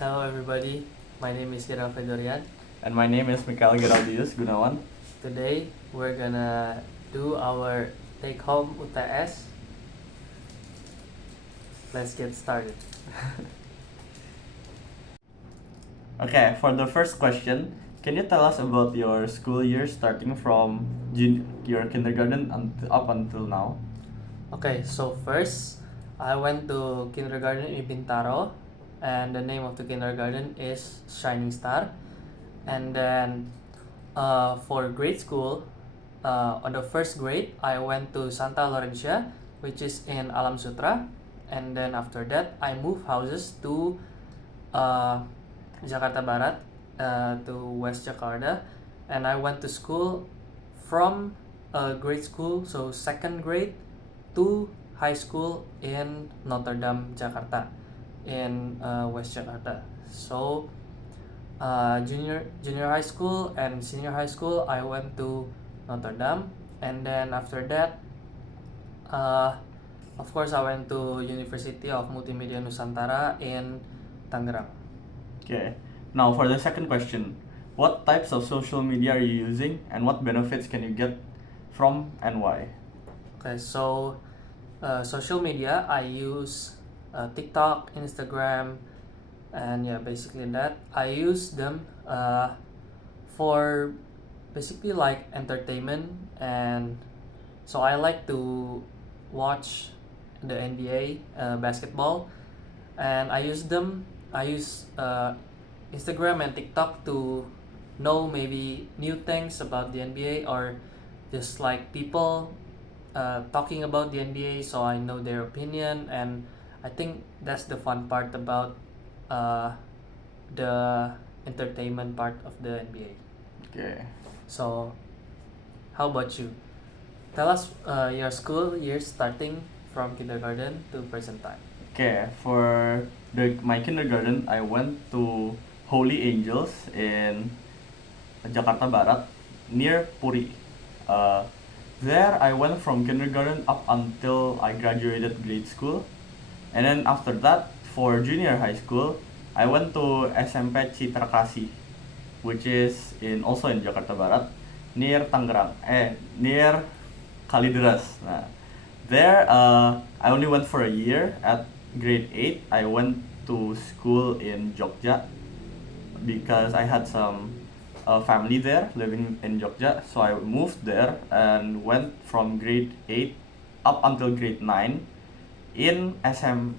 Hello everybody, my name is Geraldius. And my name is Mikael Geraldius Gunawan. Today we're gonna do our take home UTS. Let's get started. Okay, for the first question, can you tell us about your school year starting from your kindergarten up until now? Okay, so first I went to kindergarten in Bintaro, and the name of the kindergarten is Shining Star. And then for grade school, on the first grade I went to Santa Laurencia, which is in Alam Sutra. And then after that I moved houses to Jakarta Barat, to West Jakarta, and I went to school from grade school, so second grade, to high school in Notre Dame, Jakarta, in West Jakarta. So junior high school and senior high school I went to Notre Dame, and then after that, of course I went to University of Multimedia Nusantara in Tangerang. Okay, now for the second question, what types of social media are you using and what benefits can you get from and why? Okay, so social media I use TikTok, Instagram, and yeah, basically that. I use them for basically like entertainment, and so I like to watch the NBA basketball, and I use Instagram and TikTok to know maybe new things about the NBA, or just like people talking about the NBA, so I know their opinion, and I think that's the fun part about the entertainment part of the NBA. Okay. So, how about you? Tell us your school years starting from kindergarten to present time. Okay, for my kindergarten, I went to Holy Angels in Jakarta Barat, near Puri. There I went from kindergarten up until I graduated grade school. And then after that, for junior high school, I went to SMP Citra Kasih, which is also in Jakarta Barat, near Tangerang, near Kalideres. Nah, there I only went for a year. At grade 8, I went to school in Jogja because I had some family there living in Jogja. So I moved there and went from grade 8 up until grade 9 in SMP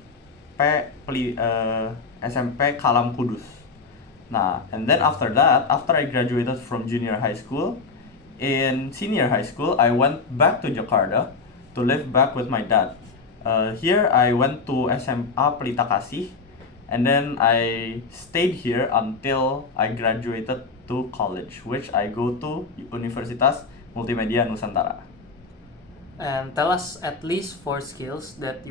Kalam Kudus. Nah, and then after that, after I graduated from junior high school, in senior high school, I went back to Jakarta to live back with my dad. Here I went to SMA Pelita Kasih, and then I stayed here until I graduated to college, which I go to Universitas Multimedia Nusantara. And tell us at least 4 skills that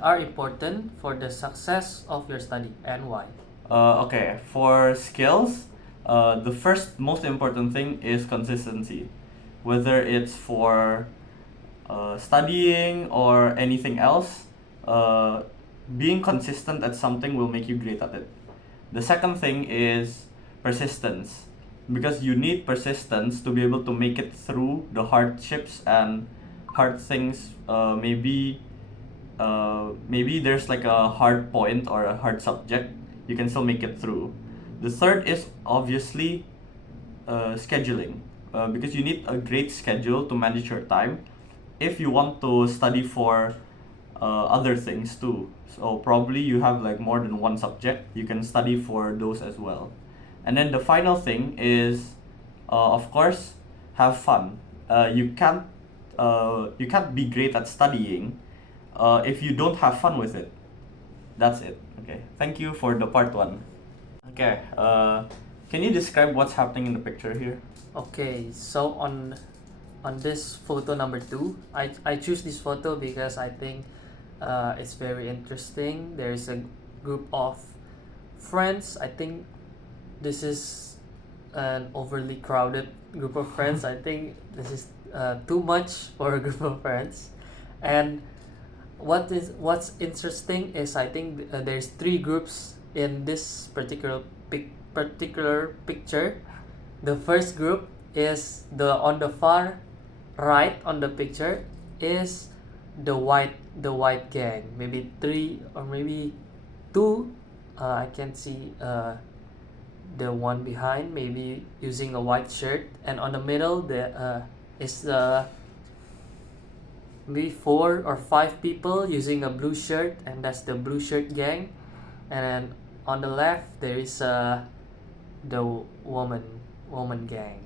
are important for the success of your study, and why. Okay, for skills, the first most important thing is consistency. Whether it's for studying or anything else, being consistent at something will make you great at it. The second thing is persistence, because you need persistence to be able to make it through the hardships and hard things. Maybe there's like a hard point or a hard subject, you can still make it through. The third is obviously scheduling, because you need a great schedule to manage your time if you want to study for other things too. So probably you have like more than one subject, you can study for those as well. And then the final thing is, of course, have fun. You can't be great at studying if you don't have fun with it. That's it. Okay. Thank you for the part 1. Okay. Can you describe what's happening in the picture here? Okay, so on this photo number 2, I choose this photo because I think it's very interesting. There is a group of friends. I think this is an overly crowded group of friends. I think this is too much for a group of friends. And what's interesting is I think there's 3 groups in this particular picture, the first group is on the far right on the picture is the white gang. Maybe three or maybe two. I can see the one behind maybe using a white shirt, and on the middle is maybe 4 or 5 people using a blue shirt, and that's the blue shirt gang. And then on the left there is the woman gang.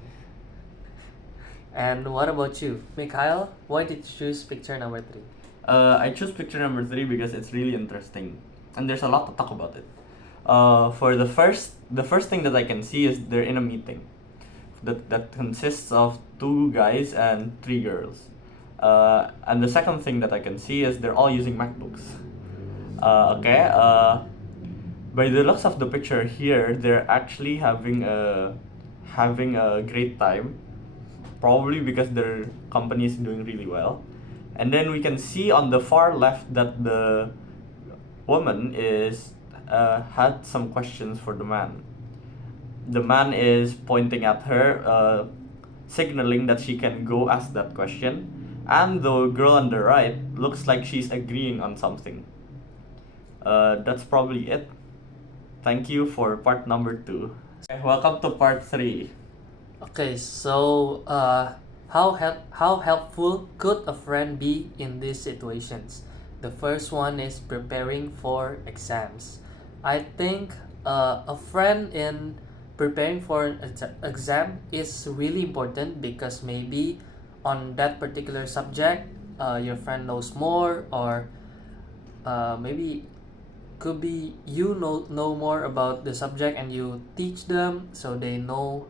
And what about you, Mikhail? Why did you choose picture number 3? I choose picture number 3 because it's really interesting, and there's a lot to talk about it. For the first thing that I can see is they're in a meeting that consists of 2 guys and 3 girls. And the second thing that I can see is they're all using MacBooks. Okay. By the looks of the picture here, they're actually having a great time, probably because their company is doing really well. And then we can see on the far left that the woman had some questions for the man. The man is pointing at her, signaling that she can go ask that question. And the girl on the right looks like she's agreeing on something. That's probably it. Thank you for part number 2. Okay, welcome to part 3. Okay, so how helpful could a friend be in these situations? The first one is preparing for exams. I think a friend in preparing for an exam is really important, because maybe on that particular subject your friend knows more, or maybe could be you know more about the subject and you teach them so they know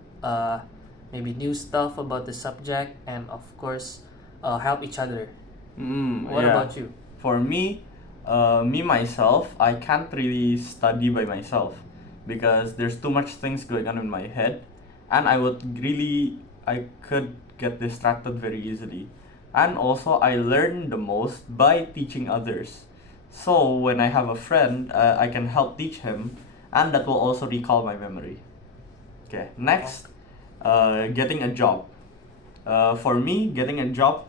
maybe new stuff about the subject, and of course help each other. What Yeah. about you? For me, myself, I can't really study by myself because there's too much things going on in my head, and I could get distracted very easily. And also, I learn the most by teaching others. So when I have a friend, I can help teach him, and that will also recall my memory. Okay, next, getting a job. For me, getting a job,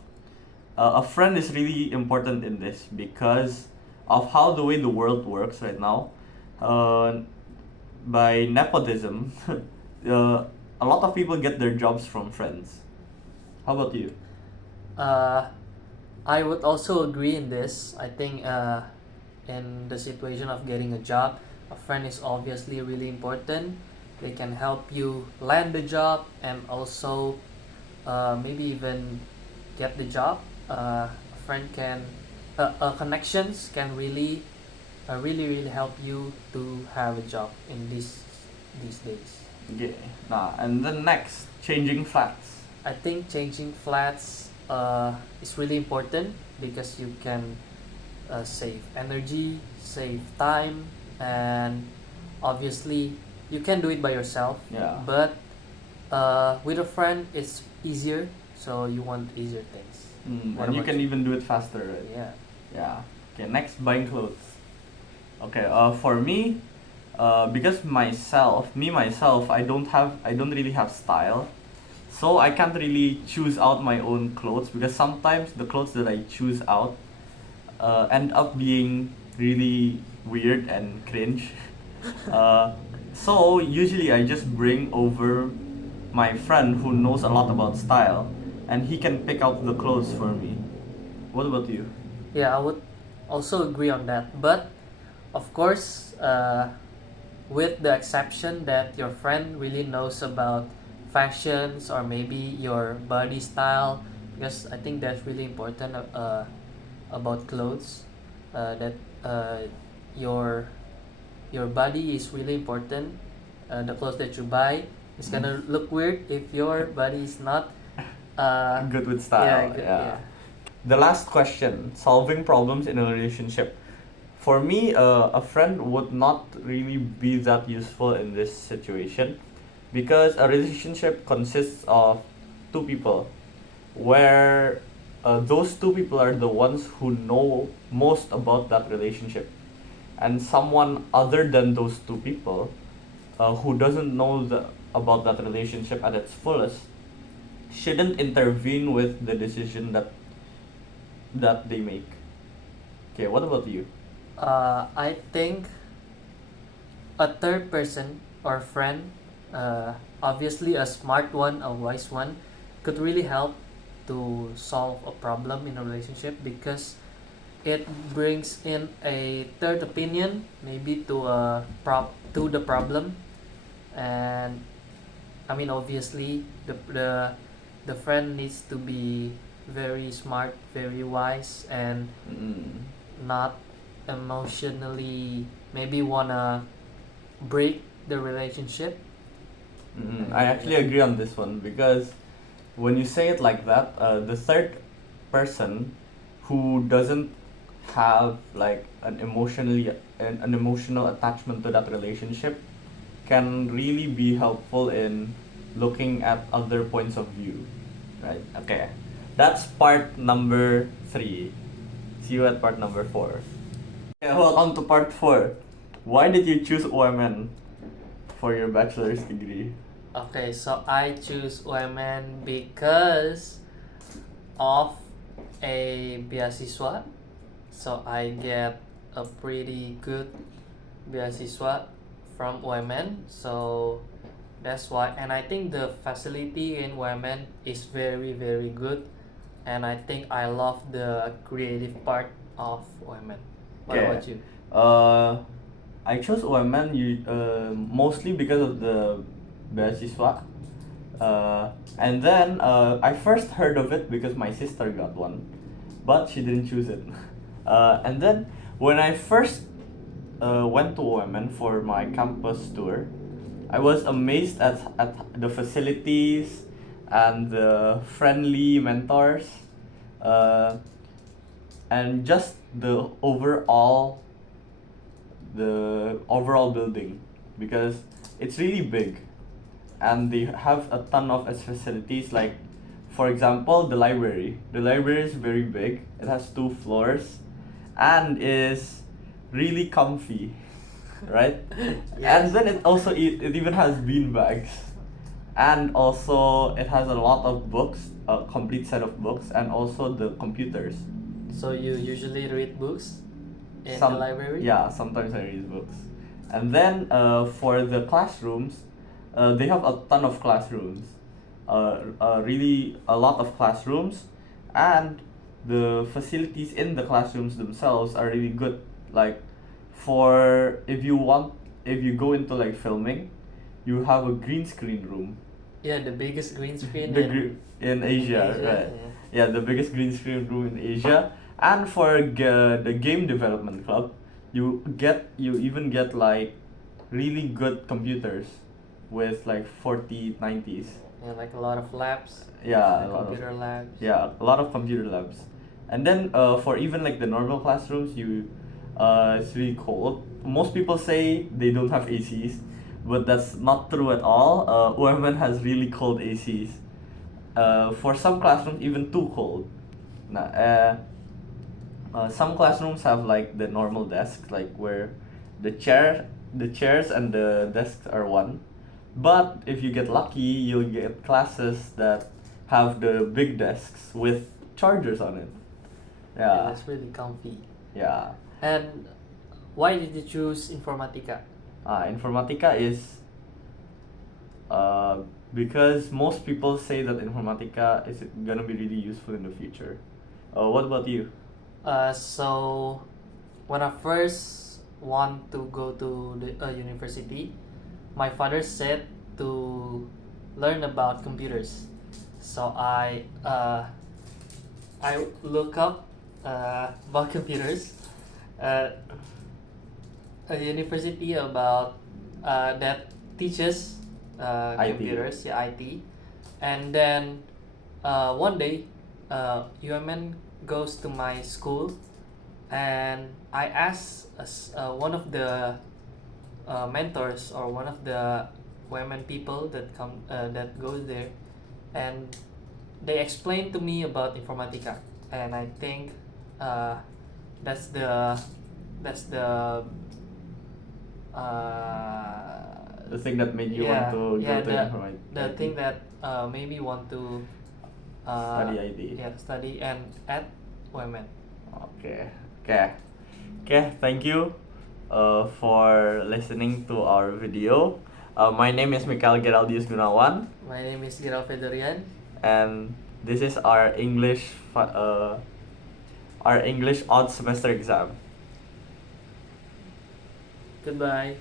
a friend is really important in this because of how the way the world works right now. By nepotism, a lot of people get their jobs from friends. How about you? I would also agree in this. I think in the situation of getting a job, a friend is obviously really important. They can help you land the job, and also maybe even get the job. A friend can, connections can really help you to have a job in these days. Yeah. Nah, and then next, changing flats. I think changing flats is really important, because you can save energy, save time, and obviously you can do it by yourself. Yeah. But with a friend, it's easier, so you want easier things. What And you about can you? even do it faster, right? Yeah. Yeah. Okay, next, buying clothes. Okay, for me, because myself, I don't really have style, so I can't really choose out my own clothes because sometimes the clothes that I choose out end up being really weird and cringe. So usually I just bring over my friend who knows a lot about style, and he can pick out the clothes for me. What about you? Yeah, I would also agree on that. But of course, with the exception that your friend really knows about fashions or maybe your body style, because I think that's really important about clothes. That your body is really important. The clothes that you buy is gonna look weird if your body is not. Good with style. Yeah, good, yeah. The last question: solving problems in a relationship. For me, a friend would not really be that useful in this situation because a relationship consists of 2 people, where those 2 people are the ones who know most about that relationship. and someone other than those two people, who doesn't know about that relationship at its fullest, shouldn't intervene with the decision that they make. Okay, what about you? I think a third person or friend, obviously a smart one, a wise one, could really help to solve a problem in a relationship because it brings in a third opinion, maybe to the problem. And I mean, obviously, the friend needs to be very smart, very wise, and Mm. not emotionally maybe wanna break the relationship. I actually agree on this one because when you say it like that, the third person who doesn't have like an emotional attachment to that relationship can really be helpful in looking at other points of view, right? Okay, that's part number 3. See you at part number 4. Okay, welcome to part 4. Why did you choose OMN for your bachelor's degree? Okay, so I choose women because of a beasiswa. So I get a pretty good beasiswa from women. So that's why, and I think the facility in women is very very good, and I think I love the creative part of women. What Okay. about you? I chose OMN mostly because of the beasiswa. And then I first heard of it because my sister got one, but she didn't choose it. And then when I first went to OMN for my campus tour, I was amazed at the facilities and the friendly mentors, uh, and just the overall building, because it's really big and they have a ton of facilities. Like, for example, the library is very big. It has 2 floors and is really comfy, right? Yes. And then it even has bean bags, and also it has a lot of books, a complete set of books, and also the computers. So you usually read books in the library? Yeah, sometimes I read books. And then for the classrooms, they have a ton of classrooms. Really a lot of classrooms, and the facilities in the classrooms themselves are really good. Like, for if you go into like filming, you have a green screen room. Yeah, the biggest green screen In Asia, right? Yeah, the biggest green screen room in Asia. And for the game development club, you even get like really good computers with like 4090s. Yeah, like a lot of labs. Yeah, like computer labs. a lot of computer labs. And then for even like the normal classrooms, it's really cold. Most people say they don't have ACs, but that's not true at all. OMN has really cold ACs. For some classrooms, even too cold. Some classrooms have like the normal desks, like where the chairs and the desks are one. But if you get lucky, you'll get classes that have the big desks with chargers on it. Yeah, Yeah, that's really comfy. yeah. And why did you choose Informatica? Informatica is because most people say that Informatica is gonna be really useful in the future. What about you? So when I first want to go to the university, my father said to learn about computers. So I look up about computers, uh, a university about that teaches IT. computers, yeah, IT, and then one day UMN goes to my school, and I asked one of the mentors or one of the women people that goes there, and they explained to me about Informatica, and I think uh, that's the that's the The thing that made you want to go to the thing that made me want to study IT. study and at women. Okay, okay, okay. Thank you for listening to our video. My name is Mikael Geraldius Gunawan, My name is Giral Fedorian. and this is our English odd semester exam. Goodbye.